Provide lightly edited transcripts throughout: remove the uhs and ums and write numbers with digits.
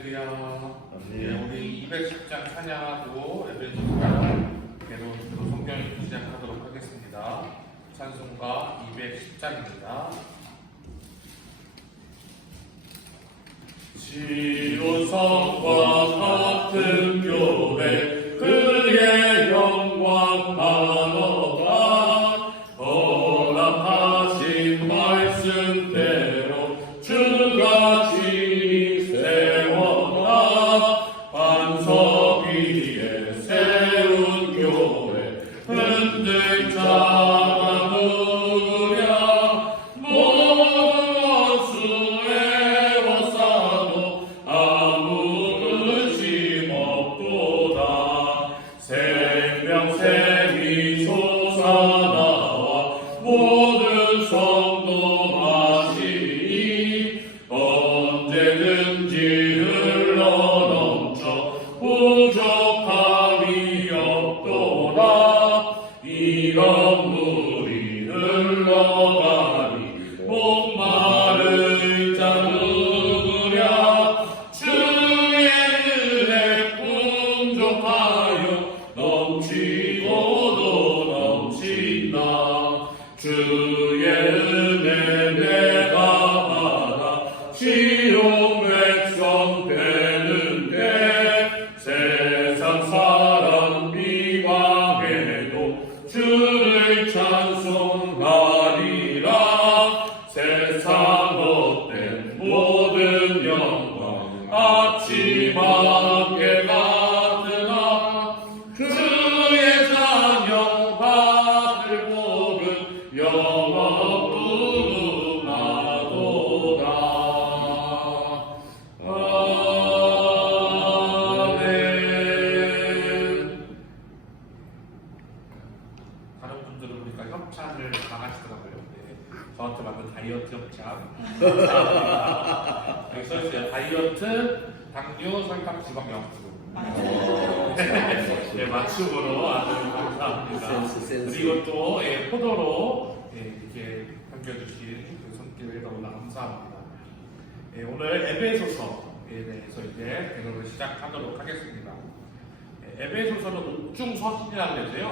우리 210장 찬양하고 에베소서 계속 성경 읽기 시작하도록 하겠습니다. 찬송가 210장입니다. 시온성과 같은 교회 그의 영광 하노라. 허락하신 말씀대로 주가 반석 위에 세운 교회 흔들 자가 누구랴. 모든 수 애워싸도 아무 의심 없도다. 생명샘이 솟아나와 모든 성도 마시니 언제든지 부족함이 없도다. 이런 물이 흘러가니 목마를 자 누구랴. 주의 은혜 풍족하여 넘치고도 넘친다. 주의 은혜 내가 받아 지옥 백성 되는데 세상 사람 비방해도 주를 찬송하리라. 세상 헛된 모든 영광 아침 함께 받으나 주의 자녀 받을 복은 영원토록 나도다. 다른 분들은 보니까 협찬을 당하시더라고요. 저한테 맞는 다이어트 협찬. 여기 써있어요. 다이어트, 당뇨, 설탕, 지방 영수. 네, 맞춤으로 아주 감사합니다. 그리고 또 포도로 이렇게 남겨주신 그 손길에 너무나 감사합니다. 오늘 에베소서에 대해서 이제 대화를 시작하도록 하겠습니다. 에베소서는 옥중서신이라고 해서요.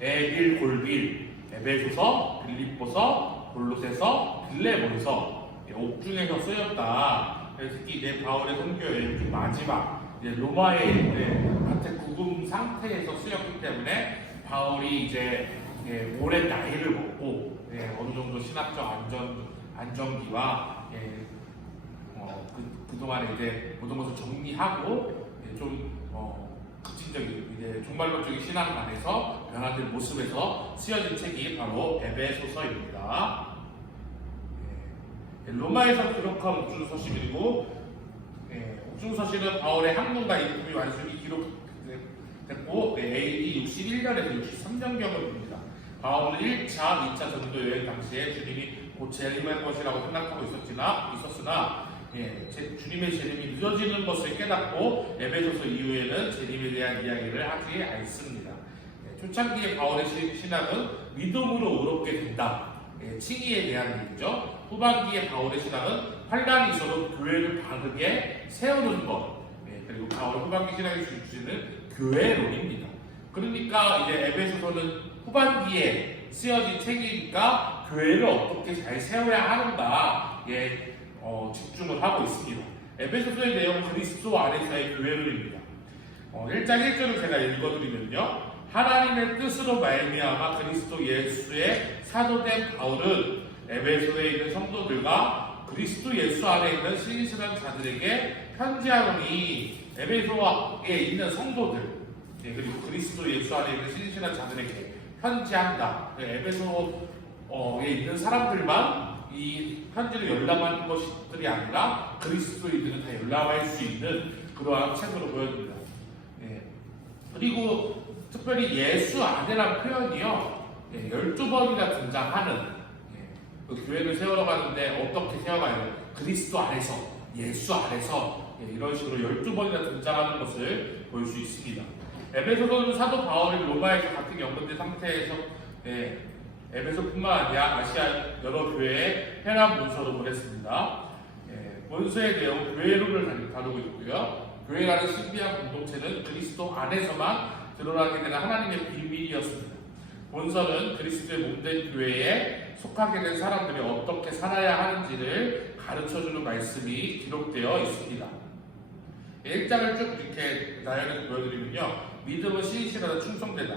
에빌, 골빌, 에베소서, 빌립보서, 골로새서, 빌레몬서 옥중에서 쓰였다. 그래서 특히 이제 바울의 선교의 마지막 이제 로마에 한테 구금 상태에서 쓰였기 때문에 바울이 이제 오랜 나이를 먹고 어느 정도 신학적 안정기와 그동안에 이제 모든 것을 정리하고 좀 구체적인 이제 종말론적인 신앙 안에서 변화된 모습에서 쓰여진 책이 바로 에베소서입니다. 로마에서 기록한 옥중서신이고 옥중서신은 바울의 학문과 일품이 완전히 기록됐고 AD 61년에서 63년경입니다. 바울은 1차, 2차 전도 여행 당시에 주님이 곧 재림할 것이라고 생각하고 있었으나 주님의 재림이 늦어지는 것을 깨닫고 에베소서 이후에는 재림에 대한 이야기를 하지 않습니다. 초창기의 바울의 신앙은 믿음으로 의롭게 된다. 칭의에 대한 얘기죠. 후반기의 바울의 신앙은 환란이 있어도 교회를 바르게 세우는 것. 그리고 바울의 후반기 신앙의 주제는 교회론입니다. 그러니까 이제 에베소서는 후반기에 쓰여진 책이니까 교회를 어떻게 잘 세워야 하는가 집중을 하고 있습니다. 에베소서의 내용 그리스도 안에서의 교회론입니다. 1장 1절을 제가 읽어드리면요. 하나님의 뜻으로 말미암아 그리스도 예수의 사도된 바울은 에베소에 있는 성도들과 그리스도 예수 안에 있는 신실한 자들에게 편지하노니. 에베소에 있는 성도들 그리고 그리스도 예수 안에 있는 신실한 자들에게 편지한다. 에베소에 있는 사람들만 이 편지를 열람하는 것들이 아니라 그리스도인들은 다 열람할 수 있는 그러한 책으로 보여집니다. 그리고 특별히 예수 안에라는 표현이요 12번이나 등장하는 그 교회를 세우러 가는데 어떻게 세워가요? 그리스도 안에서, 예수 안에서 이런 식으로 12번이나 등장하는 것을 볼 수 있습니다. 에베소서는 사도 바울이 로마에서 같은 연근된 상태에서 에베소뿐만 아니라 아시아 여러 교회에 회람 문서도 보냈습니다. 원서의 내용은 교회론을 다루고 있고요. 교회라는 신비한 공동체는 그리스도 안에서만 드러나게 되는 하나님의 비밀이었습니다. 본서는 그리스도의 몸된 교회에 속하게 된 사람들이 어떻게 살아야 하는지를 가르쳐주는 말씀이 기록되어 있습니다. 1장을 쭉 이렇게 나열해서 보여드리면요. 믿음은 신실하다 충성되다.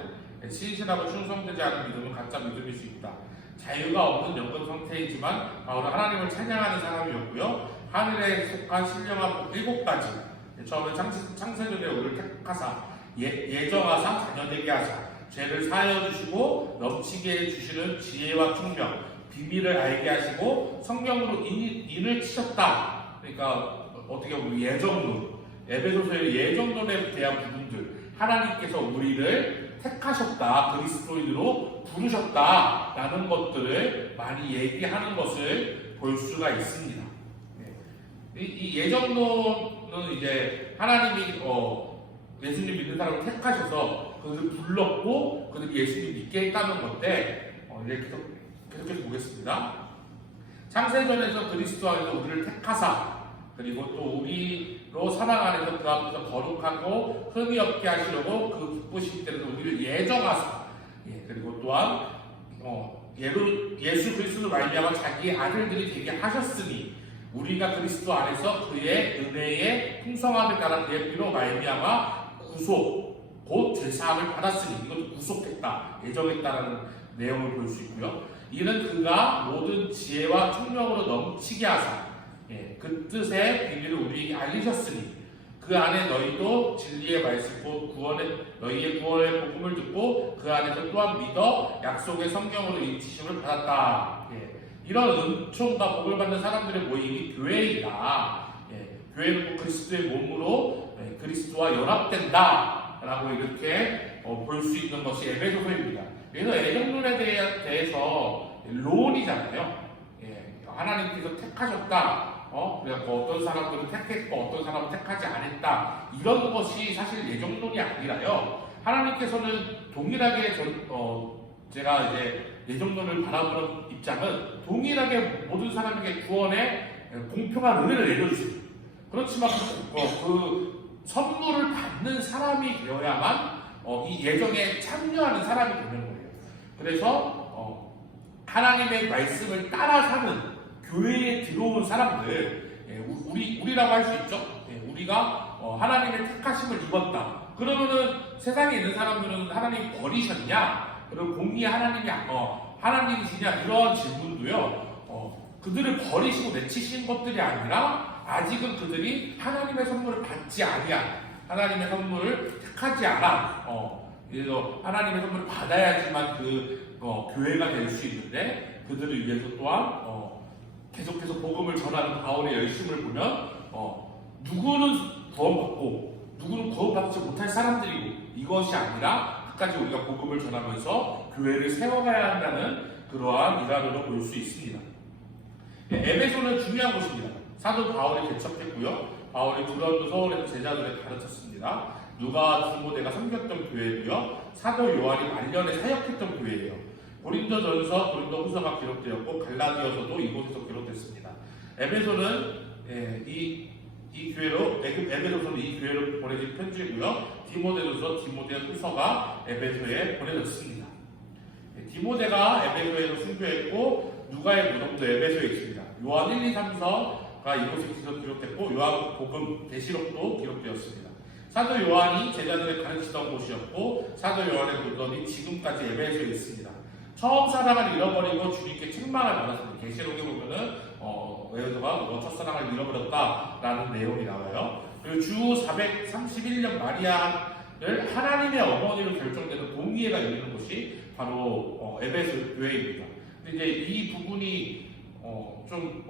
신실하고 충성되지 않은 믿음은 가짜 믿음일 수 있다. 자유가 없는 영적 상태이지만 바울은 하나님을 찬양하는 사람이었고요. 하늘에 속한 신령한 7가지. 처음에 창세전에 우리를 택하사 예정하사 자녀되게 하사 죄를 사하여 주시고 넘치게 해주시는 지혜와 총명, 비밀을 알게 하시고 성령으로 인을 치셨다. 그러니까 어떻게 보면 예정론, 에베소서의 예정론에 대한 부분들, 하나님께서 우리를 택하셨다, 그리스도인으로 부르셨다라는 것들을 많이 얘기하는 것을 볼 수가 있습니다. 이 예정론은 이제 하나님이 예수님 믿는 사람을 택하셔서 그들을 불렀고 그들이 예수님 믿게 했다는 건데 이제 계속해서 보겠습니다. 창세전에서 그리스도 안에서 우리를 택하사 그리고 또 우리로 사랑 안에서 그 앞에서 거룩하고 흠이 없게 하시려고 그 기쁘신 때로 우리를 예정하사 그리고 또한 예수 그리스도 말미암아 자기의 아들들이 되게 하셨으니 우리가 그리스도 안에서 그의 은혜의 풍성함에 따라 그의 피로 말미암아 구속 곧 죄사함을 받았으니 이것도 구속했다 예정했다라는 내용을 볼 수 있고요. 이는 그가 모든 지혜와 총명으로 넘치게 하사 그 뜻의 비밀을 우리에게 알리셨으니 그 안에 너희도 진리의 말씀 곧 너희의 구원의 복음을 듣고 그 안에서 또한 믿어 약속의 성경으로 인치심을 받았다. 이런 은총과 복을 받는 사람들의 모임이 교회이다. 교회는 그리스도의 몸으로 그리스도와 연합된다 라고 이렇게 볼 수 있는 것이 에베소서입니다. 그래서 애정론에 대해서 론이잖아요. 하나님께서 택하셨다. 그래서 어떤 사람들은 택했고 어떤 사람은 택하지 않았다. 이런 것이 사실 예정론이 아니라요. 하나님께서는 동일하게 제가 이제 예정론을 바라보는 입장은 동일하게 모든 사람에게 구원의 공평한 은혜를 내려주십니다. 그렇지만 그 선물을 받는 사람이 되어야만 이 예정에 참여하는 사람이 되는 거예요. 그래서 하나님의 말씀을 따라 사는 교회에 들어온 사람들, 우리라고 할 수 있죠. 우리가 하나님의 택하심을 입었다. 그러면은 세상에 있는 사람들은 하나님 버리셨냐? 그리고 공의의 하나님이 하나님이시냐? 이런 질문도요. 그들을 버리시고 내치신 것들이 아니라 아직은 그들이 하나님의 선물을 받지 아니한 하나님의 선물을 택하지 않아. 그래서 하나님의 선물을 받아야지만 교회가 될 수 있는데 그들을 위해서 또한 계속해서 복음을 전하는 바울의 열심을 보면 누구는 구원받고 누구는 구원받지 못할 사람들이고 이것이 아니라 끝까지 우리가 복음을 전하면서 교회를 세워가야 한다는 그러한 일환으로 볼 수 있습니다. 에베소는 중요한 곳입니다. 사도 바울이 개척했고요. 바울이 두란노 서울에서 제자들을 가르쳤습니다. 누가 디모데가 섬겼던 교회고요. 사도 요한이 말년에 사역했던 교회예요. 고린도전서, 고린도후서가 기록되었고 갈라디아서도 이곳에서 기록됐습니다. 에베소는 에베소서는 이 교회로 보내진 편지고요. 디모데전서, 디모데후서가 에베소에 보내졌습니다. 디모데가 에베소에서 순교했고 누가의 무덤도 에베소에 있습니다. 요한 1, 2, 3서가 이곳에서 기록됐고 요한복음 계시록도 기록되었습니다. 사도 요한이 제자들을 가르치던 곳이었고 사도 요한의 무덤이 지금까지 에베소에 있습니다. 처음 사랑을 잃어버리고 주님께 책망을 받았습니다. 계시록에 보면은 에베소가 첫사랑을 잃어버렸다라는 내용이 나와요. 그리고 주 431년 마리아를 하나님의 어머니로 결정되는 공의회가 이루는 곳이 바로 에베소 교회입니다. 근데 이제 이 부분이 좀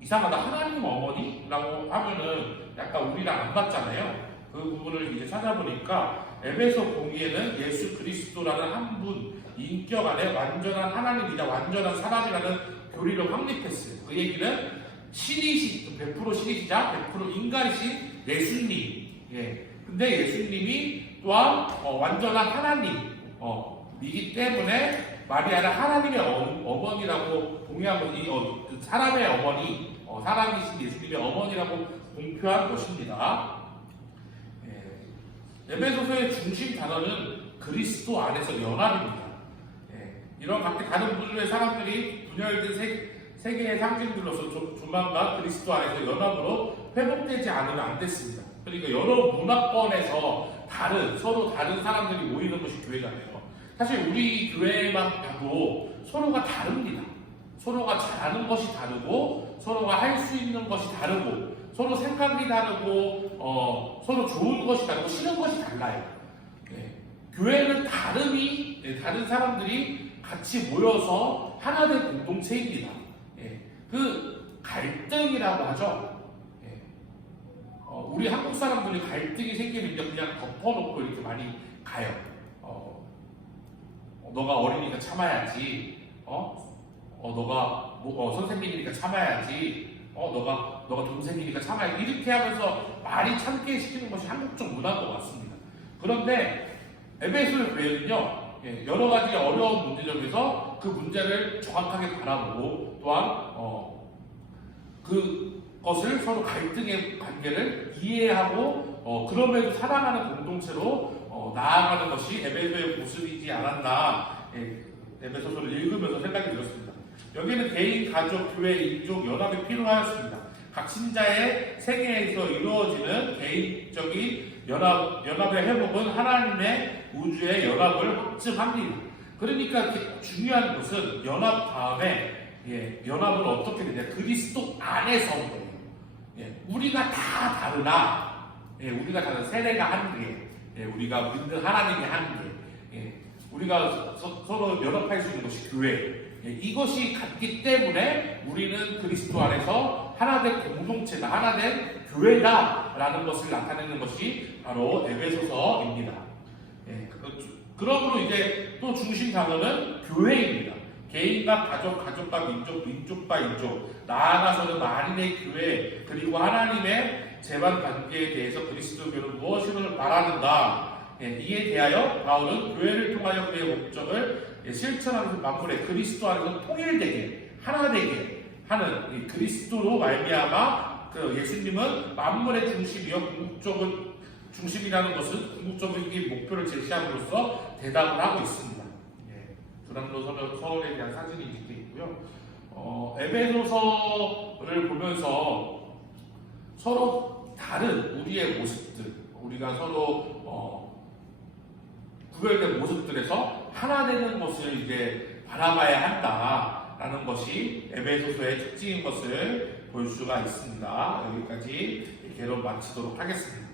이상하다. 하나님 어머니라고 하면은 약간 우리랑 안 맞잖아요. 그 부분을 이제 찾아보니까 에베소 공의회는 예수 그리스도라는 한 분 인격 안에 완전한 하나님이자 완전한 사람이라는 교리를 확립했어요. 그 얘기는 신이시 100% 신이시자 100% 인간이신 예수님. 근데 예수님이 또한 완전한 하나님이기 때문에 마리아를 하나님의 어머니라고 동의하고 사람의 어머니 살아계신 예수님의 어머니라고 공표한 것입니다. 에베소서의 중심 단어는 그리스도 안에서 연합입니다. 이런 각기 다른 부류의 사람들이 분열된 세계의 상징들로서 조만간 그리스도 안에서 연합으로 회복되지 않으면 안 됐습니다. 그러니까 여러 문화권에서 서로 다른 사람들이 모이는 것이 교회잖아요. 사실 우리 교회만 봐도 서로가 다릅니다. 서로가 잘하는 것이 다르고 서로가 할 수 있는 것이 다르고 서로 생각이 다르고 서로 좋은 것이 다르고 싫은 것이 달라요. 교회는 다른 사람들이 같이 모여서 하나된 공동체입니다. 그 갈등이라고 하죠. 우리 한국 사람들이 갈등이 생기면 그냥 덮어놓고 이렇게 많이 가요. 너가 어리니까 참아야지. 너가 선생님이니까 참아야지. 너가 동생이니까 참아야지. 이렇게 하면서 많이 참게 시키는 것이 한국적 문화인 것 같습니다. 그런데 에베소 교회는요, 여러 가지 어려운 문제점에서 그 문제를 정확하게 바라보고 또한 그것을 서로 갈등의 관계를 이해하고 그럼에도 사랑하는 공동체로 나아가는 것이 에베소의 모습이지 않았나 에베소서를 읽으면서 생각이 들었습니다. 여기는 개인, 가족, 교회, 인종, 연합이 필요하였습니다. 각 신자의 생애에서 이루어지는 개인적인 연합의 회복은 하나님의 우주의 연합을 확증합니다. 그러니까 중요한 것은 연합 다음에 연합은 어떻게 되냐? 그리스도 안에서인 거예요. 우리가 다 다르나, 우리가 다른 세대가 한 개, 우리가 믿는 하나님이 한 개, 우리가 서로 연합할 수 있는 것이 교회. 이것이 같기 때문에 우리는 그리스도 안에서 하나된 공동체다, 하나된 교회다라는 것을 나타내는 것이 바로 에베소서입니다. 그러므로 이제 또 중심 단어는 교회입니다. 개인과 가족, 가족과 민족, 민족과 인족, 나아가서는 만인의 교회, 그리고 하나님의 재반 관계에 대해서 그리스도교는 무엇을 말하는가? 이에 대하여 바울은 교회를 통하여 그의 목적을 실천하는 만물의 그리스도 안에서 통일되게, 하나되게 하는 그리스도로 말미암아 예수님은 만물의 중심이요 중심이라는 것은 궁극적인 목표를 제시함으로써 대답을 하고 있습니다. 두란노 서울에 대한 사진이 이렇게 있고요. 에베소서를 보면서 서로 다른 우리의 모습들, 우리가 서로 구별된 모습들에서 하나 되는 것을 이제 바라봐야 한다라는 것이 에베소서의 특징인 것을 볼 수가 있습니다. 여기까지 개론 마치도록 하겠습니다.